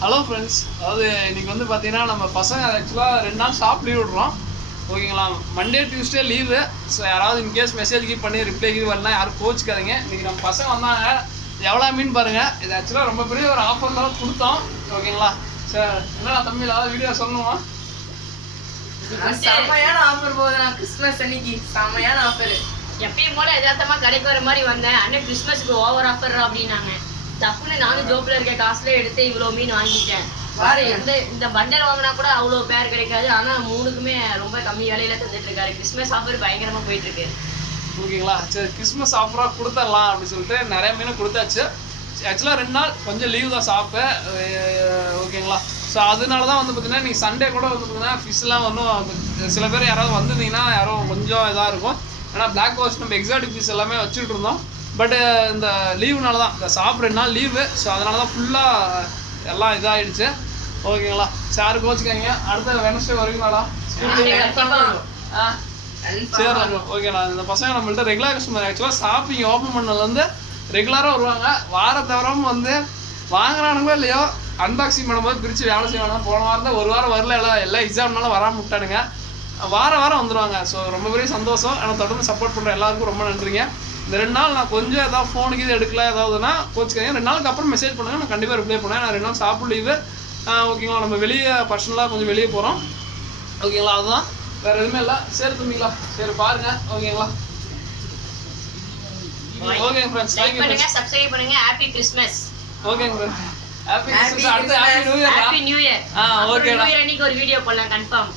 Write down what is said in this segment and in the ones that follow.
Hello friends, அதாவது இன்றைக்கி வந்து பார்த்தீங்கன்னா நம்ம பசங்க ஆக்சுவலாக 2 நாள் ஷாப் லீவ் விட்றோம். ஓகேங்களா? Monday Tuesday leave. ஸோ யாராவது இன்கேஸ் மெசேஜ் கீப் பண்ணி ரிப்ளை கீப் வரலாம், யாரும் கோச்சிக்காதீங்க. இன்றைக்கி நம்ம பசங்க வந்தாங்க. எவ்வளோ மீன் பாருங்கள். இது ஆக்சுவலாக ரொம்ப பெரிய ஒரு ஆஃபர் தான் கொடுத்தோம். ஓகேங்களா? சார் என்னடா தம்பி ஏதாவது வீடியோ சொல்லணுமா? செம்மையான ஆஃபர் போகுதுண்ணா. கிறிஸ்மஸ் அன்னைக்கு செம்மையான ஆஃபர். எப்பயும் போல யதார்த்தமாக கடைக்கு வர மாதிரி வந்தேன். அண்ணன் கிறிஸ்மஸுக்கு ஓவர் ஆஃபர் அப்படின்னாங்க. தப்புன்னு நானும் ஜோப்பில் இருக்க காசுல எடுத்து இவ்வளோ மீன் வாங்கிட்டேன். இந்த பண்டல் வாங்கினா கூட அவ்வளோ பேர் கிடைக்காது. ஆனால் 3க்குமே ரொம்ப கம்மி விலையில தந்துட்டு இருக்காரு. கிறிஸ்மஸ் ஆஃபர் பயங்கரமாக போயிட்டு இருக்கு. ஓகேங்களா? சரி, கிறிஸ்மஸ் ஆஃபராக கொடுத்துடலாம் அப்படின்னு சொல்லிட்டு நிறைய மீன் கொடுத்தாச்சு. ஆக்சுவலாக 2 நாள் கொஞ்சம் லீவ் தான் ஷாப்பு. ஓகேங்களா? ஸோ அதனால தான் வந்து பார்த்தீங்கன்னா நீங்கள் சண்டே கூட வந்து பார்த்தீங்கன்னா ஃபிஷ்லாம் ஒன்றும் சில பேர் யாராவது வந்திருந்தீங்கன்னா யாரும் கொஞ்சம் இதாக இருக்கும். ஏன்னா பிளாக் வாஷ் நம்ம எக்ஸாட்டிக் ஃபிஷ் எல்லாமே வச்சுட்டு இருந்தோம். பட்டு இந்த லீவுனால தான் இந்த ஷாப் 2 நாள் லீவு. ஸோ அதனால தான் ஃபுல்லாக எல்லாம் இதாகிடுச்சு. ஓகேங்களா? சார் கோச்சுக்காங்க. அடுத்த வெனஸ்டே வருவீங்களாடா? சரி, ஓகேண்ணா. இந்த பசங்க நம்மள்ட்ட ரெகுலர் கஸ்டமர். ஆக்சுவலாக ஷாப்பிங் ஓப்பன் பண்ணதுலேருந்து ரெகுலராக வருவாங்க. வார தவிரமும் வந்து வாங்குறானுங்களோ இல்லையோ அன்பாக்சிங் பண்ணும்போது பிரித்து வேலை செய்வாங்க. போன வாரம் தான் 1 வாரம் வரல, எல்லாம் எக்ஸாம்னால வராமல் விட்டானுங்க. வாரம் வந்துடுவாங்க. ஸோ ரொம்ப பெரிய சந்தோஷம். ஆனால் தொடர்ந்து சப்போர்ட் பண்ணுற எல்லாருக்கும் ரொம்ப நன்றிங்க. இந்த 2 நாள் நான் கொஞ்சம் ஏதாவது ஃபோனுக்கு இது எடுக்கல ஏதாவதுன்னா கோச்சுக்காங்க. 2 நாளுக்கு அப்புறம் மெசேஜ் பண்ணுங்கள், நான் கண்டிப்பாக ரிப்ளை பண்ணுவேன். நான் 2 நாள் ஷாப்பு லீவு. ஓகேங்களா? நம்ம வெளியே பர்சனலாக கொஞ்சம் வெளியே போகிறோம். ஓகேங்களா? அதுதான், வேறு எதுவுமே இல்லை. சரி தம்பிங்களா, சரி பாருங்கள். ஓகேங்களா? ஓகே ஃப்ரெண்ட்ஸ், லைக் பண்ணுங்க, சப்ஸ்கிரைப் பண்ணுங்க. Happy Christmas. Okay friends, happy Christmas. அடுத்து happy new year. Happy new year. ஓகேடா. நியூ இயர் அன்னைக்கு ஒரு வீடியோ போடலாம் கன்ஃபார்ம்.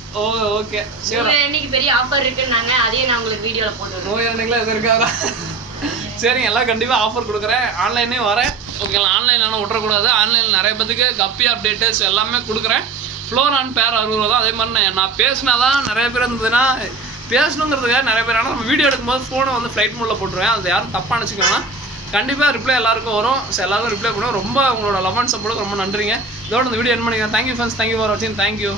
ஓகே நியூ இயர் அன்னைக்கு பெரிய ஆஃபர் இருக்குன்னாங்க. அதையும் நான் உங்களுக்கு வீடியோல போட்டுறேன். நியூ இயர் அன்னைக்குலாம் எது இருக்காதா? சரிங்க, எல்லாம் கண்டிப்பாக ஆஃபர் கொடுக்குறேன். ஆன்லைனே வரேன். ஓகேங்களா? ஆன்லைனில் விட்றக்கூடாது. ஆன்லைனில் நிறைய பேத்துக்கு கப்பி அப்டேட்டஸ் எல்லாமே கொடுக்குறேன். ஃப்ளோர் ஆன் பேர் 60 ரூபா தான். அதே மாதிரி நான் பேசினா தான் நிறைய பேர் இருந்ததுன்னா பேசணுங்கிறதுக்காக நிறைய பேர். ஆனால் நம்ம வீடியோ எடுக்கும்போது ஃபோனை வந்து ஃப்ளைட் மோடில் போட்டுருவேன். அது யாரும் தப்பாக நினச்சிக்கோங்கன்னா கண்டிப்பாக ரிப்ளை எல்லாருக்கும் வரும். ஸோ எல்லாருக்கும் ரிப்ளை பண்ணுவோம். ரொம்ப உங்களோட லவ் அண்ட் சப்போர்ட்டுக்கு ரொம்ப நன்றிங்க. இதோட இந்த வீடியோ என் பண்ணிக்கிறேன். தேங்க்யூ ஃப்ரெண்ட்ஸ், தேங்க்யூ ஃபார் வாட்சிங். தேங்க்யூ.